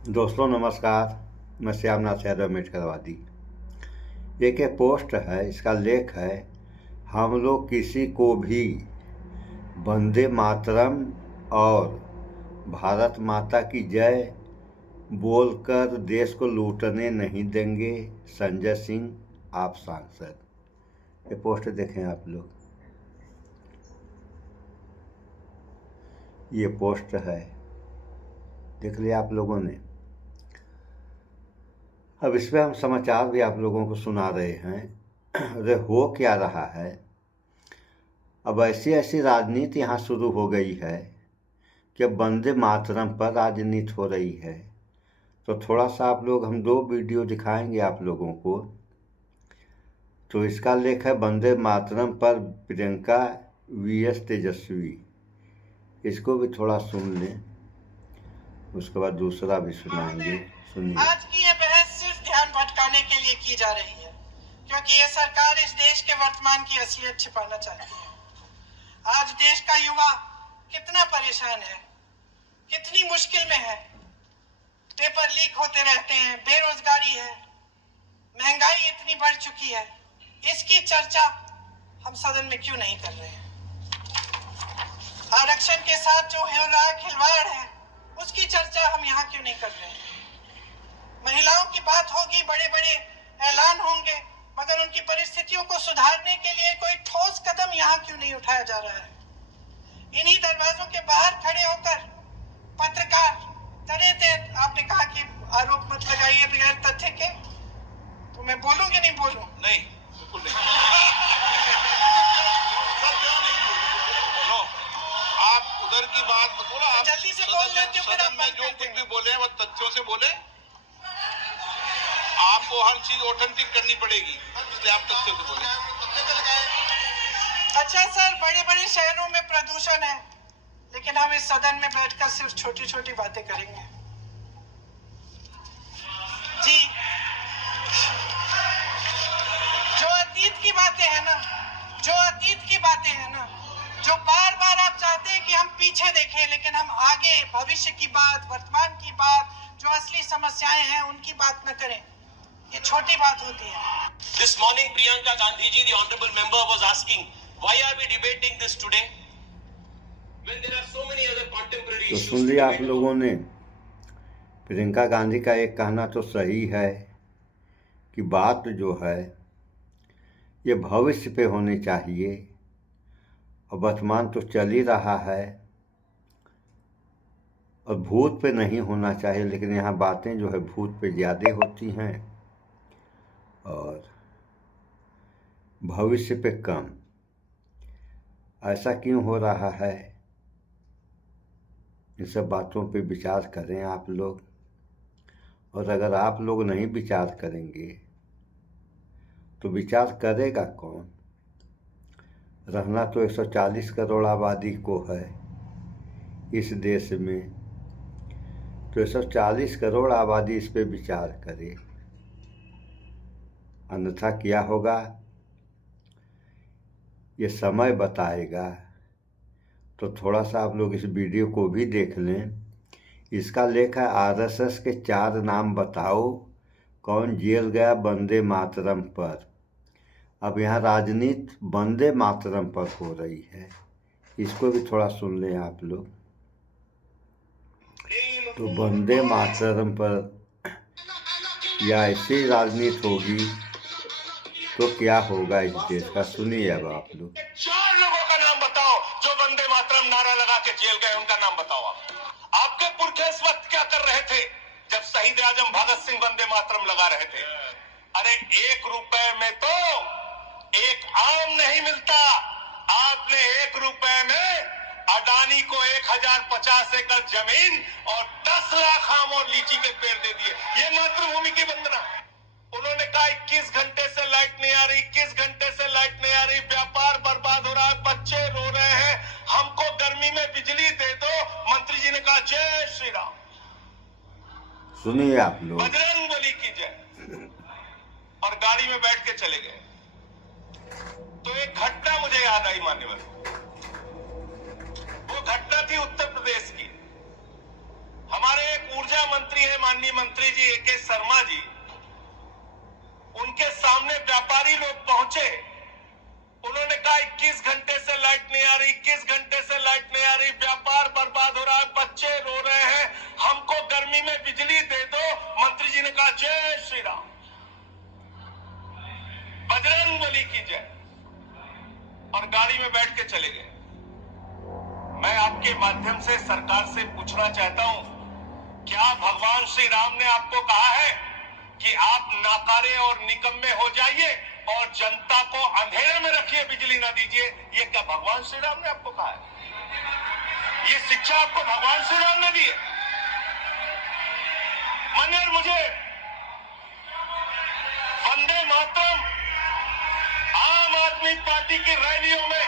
दोस्तों नमस्कार, मैं श्यामनाथ यादव मेटकरवादी। एक पोस्ट है, इसका लेख है, हम लोग किसी को भी वंदे मातरम और भारत माता की जय बोलकर देश को लूटने नहीं देंगे। संजय सिंह, आप सांसद। ये पोस्ट देखें आप लोग, ये पोस्ट है, देख लिया आप लोगों ने। अब इस पर हम समाचार भी आप लोगों को सुना रहे हैं। अरे हो क्या रहा है, अब ऐसी ऐसी राजनीति यहाँ शुरू हो गई है कि वंदे मातरम पर राजनीति हो रही है। तो थोड़ा सा आप लोग, हम 2 वीडियो दिखाएंगे आप लोगों को। तो इसका लेख है वंदे मातरम पर प्रियंका वीएस तेजस्वी। इसको भी थोड़ा सुन लें, उसके बाद दूसरा भी सुनाएंगे। सुनिए। आज की ये बहस सिर्फ ध्यान भटकाने के लिए की जा रही है, क्योंकि ये सरकार इस देश के वर्तमान की असलियत छिपाना चाहती है। आज देश का युवा कितना परेशान है, कितनी मुश्किल में है। पेपर लीक होते रहते हैं, बेरोजगारी है, महंगाई इतनी बढ़ चुकी है। इसकी चर्चा हम सदन में क्यों नहीं कर रहे हैं? आरक्षण के साथ जो हो रहा है खिलवाड़ है, उसकी चर्चा हम यहाँ क्यों नहीं कर रहे हैं? महिलाओं की बात होगी, बड़े बड़े ऐलान होंगे, मगर उनकी परिस्थितियों को सुधारने के लिए कोई ठोस कदम यहाँ क्यों नहीं उठाया जा रहा है? इन्हीं दरवाजों के बाहर खड़े होकर पत्रकार तरह आपने कहा कि आरोप मत लगाइए बगैर तथ्य के, तो मैं बोलूं कि नहीं बोलूं? नहीं, बिल्कुल नहीं। आप उधर की बात मत बोलो, आप जल्दी से बोल लेते हो, फिर आप में जो कुछ भी बोले वो तथ्यों से बोले। आपको हर चीज ऑथेंटिक करनी पड़ेगी, इसलिए आप तथ्यों से बोले। अच्छा सर, बड़े बड़े शहरों में प्रदूषण है, लेकिन हम इस सदन में बैठकर सिर्फ छोटी छोटी बातें करेंगे। जी, जो अतीत की बातें हैं ना, जो बार बार आप चाहते हैं कि हम पीछे देखें, लेकिन हम आगे भविष्य की बात, वर्तमान की बात, जो असली समस्याएं हैं उनकी बात न करें, ये छोटी बात होती है। This morning, Priyanka Gandhi ji, the honorable member, was asking, why are we debating this today? When there are so many other contemporary तो issues. सुन लिया आप लोगों ने। प्रियंका गांधी का एक कहना तो सही है कि बात जो है ये भविष्य पे होनी चाहिए, और वर्तमान तो चल ही रहा है, और भूत पे नहीं होना चाहिए। लेकिन यहाँ बातें जो है भूत पे ज़्यादा होती हैं और भविष्य पे कम। ऐसा क्यों हो रहा है, इन सब बातों पे विचार करें आप लोग। और अगर आप लोग नहीं विचार करेंगे तो विचार करेगा कौन? रहना तो 140 करोड़ आबादी को है इस देश में, तो 140 करोड़ आबादी इस पे विचार करे, अन्यथा क्या होगा ये समय बताएगा। तो थोड़ा सा आप लोग इस वीडियो को भी देख लें। इसका लेख है, आरएसएस के 4 नाम बताओ कौन जेल गया वंदे मातरम पर। अब यहाँ राजनीति वंदे मातरम पर हो रही है, इसको भी थोड़ा सुन लें आप लोग। तो वंदे मातरम पर या ऐसी राजनीति होगी तो क्या होगा इस देश का? सुनिए अब आप लोग। 4 लोगों का नाम बताओ जो वंदे मातरम नारा लगा के जेल गए, उनका नाम बताओ। आपके पुरखे इस वक्त क्या कर रहे थे जब शहीद आजम भगत सिंह वंदे मातरम लगा रहे थे? अरे 1 रुपए में तो एक आम नहीं मिलता। आपने 1 रुपए में अडानी को 1050 एकड़ जमीन और 10 लाख आम और लीची के पेड़ दे दिए। ये मातृभूमि की वंदना। उन्होंने कहा 21 घंटे से लाइट नहीं आ रही, 21 घंटे से लाइट नहीं आ रही, व्यापार बर्बाद हो रहा है, बच्चे रो रहे हैं, हमको गर्मी में बिजली दे दो। मंत्री जी ने कहा जय श्री राम, सुनिए आप लोग, बजरंग बली की जय, और गाड़ी में बैठ के चले गए। तो एक घटना मुझे याद आई मान्यवर, वो घटना थी उत्तर प्रदेश की। हमारे एक ऊर्जा मंत्री है माननीय मंत्री जी AK शर्मा जी, उनके सामने व्यापारी लोग पहुंचे, उन्होंने कहा 21 घंटे से लाइट नहीं आ रही, 21 घंटे से लाइट नहीं आ रही, व्यापार बर्बाद हो रहा है, बच्चे रो रहे हैं, हमको गर्मी में बिजली दे दो। मंत्री जी ने कहा जय श्री राम, बजरंग बली की जय, और गाड़ी में बैठ के चले गए। मैं आपके माध्यम से सरकार से पूछना चाहता हूं, क्या भगवान श्री राम ने आपको कहा है कि आप नाकारे और निकम्मे हो जाइए और जनता को अंधेरे में रखिए, बिजली ना दीजिए? ये क्या भगवान श्री राम ने आपको कहा है? ये शिक्षा आपको भगवान श्री राम ने दी है? मान्य, मुझे वंदे मातरम आम आदमी पार्टी की रैलियों में,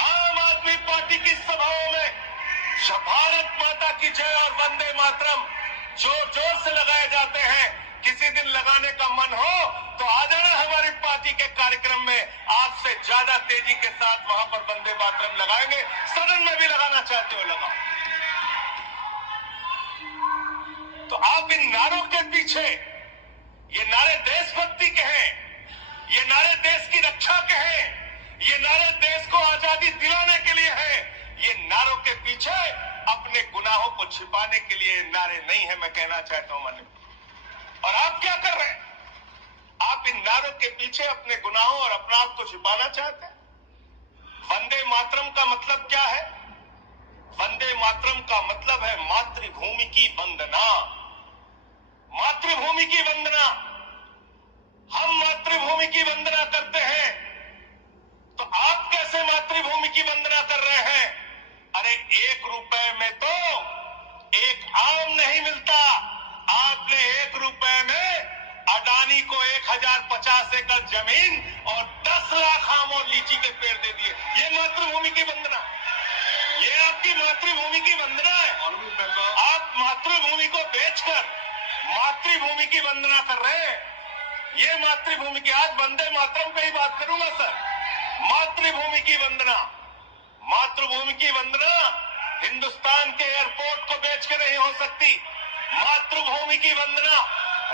आम आदमी पार्टी की सभाओं में भारत माता की जय और वंदे मातरम जोर जोर से लगाए जाते हैं। किसी दिन लगाने का मन हो तो आ जाना हमारी पार्टी के कार्यक्रम में, आपसे ज्यादा तेजी के साथ वहां पर वंदे मातरम लगाएंगे। सदन में भी लगाना चाहते हो लगाओ। तो आप इन नारों के पीछे, ये नारे देशभक्ति के हैं, ये नारे देश की रक्षा के हैं, ये नारे देश को आजादी दिलाने के लिए हैं। ये नारों के पीछे अपने गुनाहों को छिपाने के लिए नारे नहीं है, मैं कहना चाहता हूं माननीय। और आप क्या कर रहे हैं? आप इन नारों के पीछे अपने गुनाहों और अपराध को छिपाना चाहते हैं। वंदे मातरम का मतलब क्या है? वंदे मातरम का मतलब है मातृभूमि की वंदना, मातृभूमि की वंदना। हम मातृभूमि की वंदना करते हैं, तो आप कैसे मातृभूमि की वंदना कर रहे हैं? अरे 1 रुपए में तो एक आम नहीं मिलता। आपने 1 रुपए में अडानी को 1050 एकड़ जमीन और 10 लाख आम और लीची के पेड़ दे दिए। ये मातृभूमि की वंदना, ये आपकी मातृभूमि की वंदना है। आप मातृभूमि को बेचकर मातृभूमि की वंदना कर रहे हैं। ये मातृभूमि की, आज वंदे मातरम पे ही बात करूंगा सर। मातृभूमि की वंदना, मातृभूमि की वंदना हिंदुस्तान के एयरपोर्ट को बेच के नहीं हो सकती। मातृभूमि की वंदना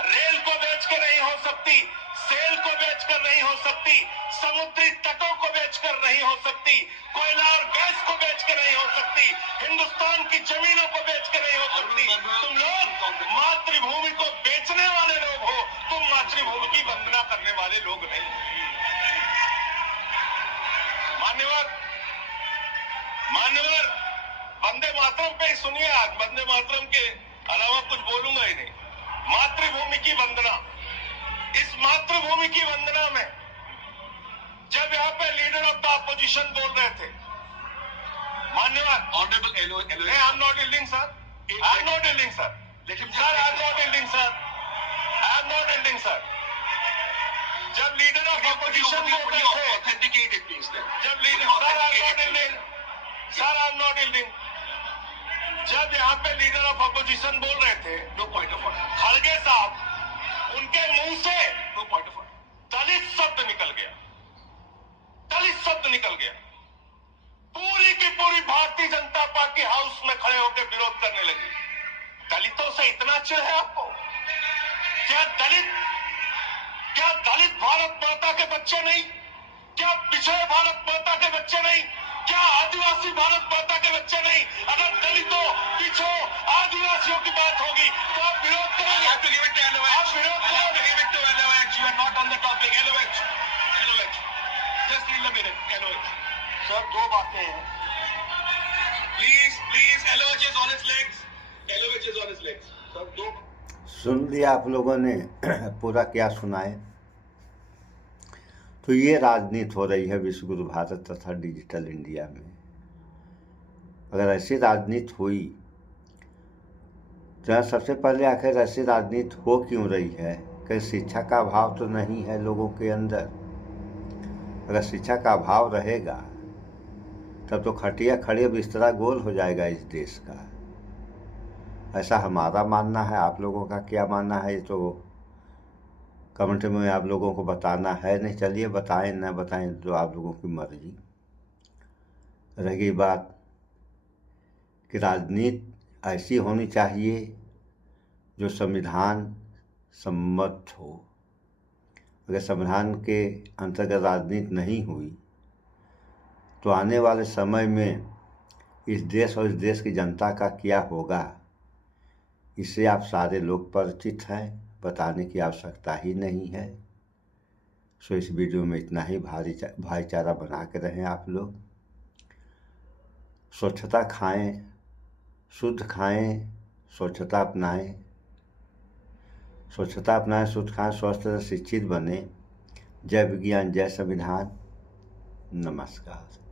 रेल को बेच के नहीं हो सकती, सेल को बेचकर नहीं हो सकती, समुद्री तटों को बेचकर नहीं हो सकती, कोयला और गैस को बेच के नहीं हो सकती, हिंदुस्तान की जमीनों को बेच के नहीं हो सकती। तुम लोग मातृभूमि को बेचने वाले लोग हो, तुम मातृभूमि की वंदना करने वाले लोग नहीं। मान्यवर, मान्यवर, वंदे मातरम पे ही सुनिए। आज वंदे मातरम के अलावा कुछ बोलूंगा ही नहीं। मातृभूमि की वंदना, इस मातृभूमि की वंदना में जब यहाँ पे लीडर ऑफ द अपोजिशन बोल रहे थे, मान्यवर, ऑनरेबल एल I am not yielding sir, I am not yielding sir, लेकिन sir I am not yielding sir, I am not yielding sir. जब लीडर ऑफ अपोजिशन बोल रहे थे, ऑथेंटिकेटेड प्लीज, जब leader, sir I am not yielding, sir I am not yielding. जब यहाँ पे leader of opposition बोल रहे थे, नो पॉइंट ऑफ ऑर्डर, खड़गे साहब, उनके मुंह से नो पॉइंट ऑफ ऑर्डर दलित शब्द निकल गया, दलित शब्द निकल गया। पूरी की पूरी भारतीय जनता पार्टी हाउस में खड़े होकर विरोध करने लगी। दलितों से इतना चिढ़ है आपको? क्या दलित भारत माता के बच्चे नहीं? क्या पिछड़े भारत माता के बच्चे नहीं? क्या आदिवासी भारत माता के बच्चे नहीं? अगर दलितों, पिछड़ों, आदिवासियों की बात होगी तो आप विरोध करेंगे। आप विरोध करेंगे। You are not on the topic. LOH. Just leave a minute. LOH. Sir, 2 बातें हैं. Please. LOH is on his legs. LOH is on his legs. Sir, 2. सुन लिया आप लोगों ने पूरा क्या सुनाए। तो ये राजनीति हो रही है विश्व गुरु भारत तथा डिजिटल इंडिया में। अगर ऐसी राजनीति हुई तो सबसे पहले आखिर ऐसी राजनीति हो क्यों रही है? कि शिक्षा का अभाव तो नहीं है लोगों के अंदर। अगर शिक्षा का अभाव रहेगा तब तो खटिया खड़े बिस्तरा गोल हो जाएगा इस देश का। ऐसा हमारा मानना है। आप लोगों का क्या मानना है ये तो कमेंट में आप लोगों को बताना है। नहीं, चलिए बताएं न बताएं तो आप लोगों की मर्जी। रही बात कि राजनीति ऐसी होनी चाहिए जो संविधान सम्मत हो। अगर संविधान के अंतर्गत राजनीति नहीं हुई तो आने वाले समय में इस देश और इस देश की जनता का क्या होगा, इससे आप सारे लोग परिचित हैं, बताने की आवश्यकता ही नहीं है। सो इस वीडियो में इतना ही। भाईचारा बना के रहें आप लोग। स्वच्छता खाएं, शुद्ध खाएं, स्वच्छता अपनाएं, शुद्ध खाएं, स्वस्थ शिक्षित बने। जय विज्ञान, जय संविधान। नमस्कार।